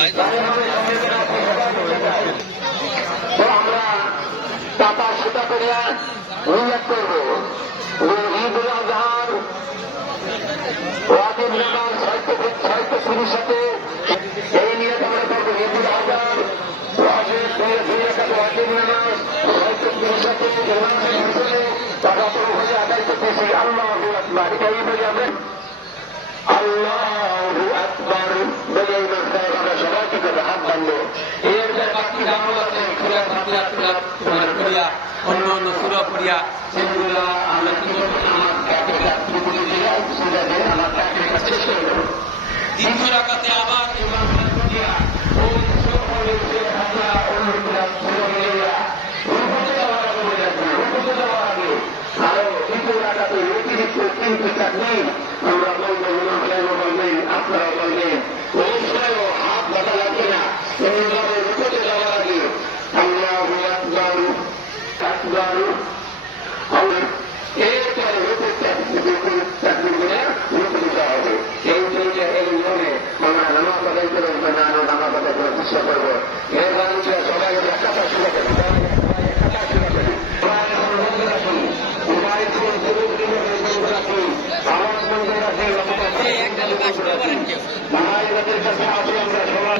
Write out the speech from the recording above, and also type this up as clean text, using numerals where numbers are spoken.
তো আমরা টাকা সেটা করিয়া নিয়োগ করবো ঈদুল আজহার ওয়াজিব নামাজ 6:30 সাথে এই নিয়ে আমরা করবো ঈদুল আজহার ওয়াজিব নামাজ 6:30 সাথে টাকা শুরু হয়ে আদায় করতেছি। আল্লাহু আকবার, এই বলে আমরা আল্লাহু আকবার বলে এই মাত্রায় আমরা সবাই কি করবো, হাত বাঁধবো। এর বাকি আমল আছে অন্য অন্য সুরা পড়িয়া সেগুলো আমরা কি করবো, আমার চেষ্টা করবো। দ্বিতীয় রাকাতে আবার আমরা বলবেন, আপনারা বলবেন, হাত বাঁধা লাগবে না। রুকুতে যাওয়ার আগে আল্লাহু আকবার আকবার, এরপরে রুকুতে যাওয়া হবে। এই নিয়মে আমরা নামাজ আদায় করে নামাজ আদায় করার চেষ্টা করবো। এর কারণে সবাই একাটা শুরু করি, আওয়াজ বন্ধ রাখি, মহাজের কাছে আসি আমরা সবাই।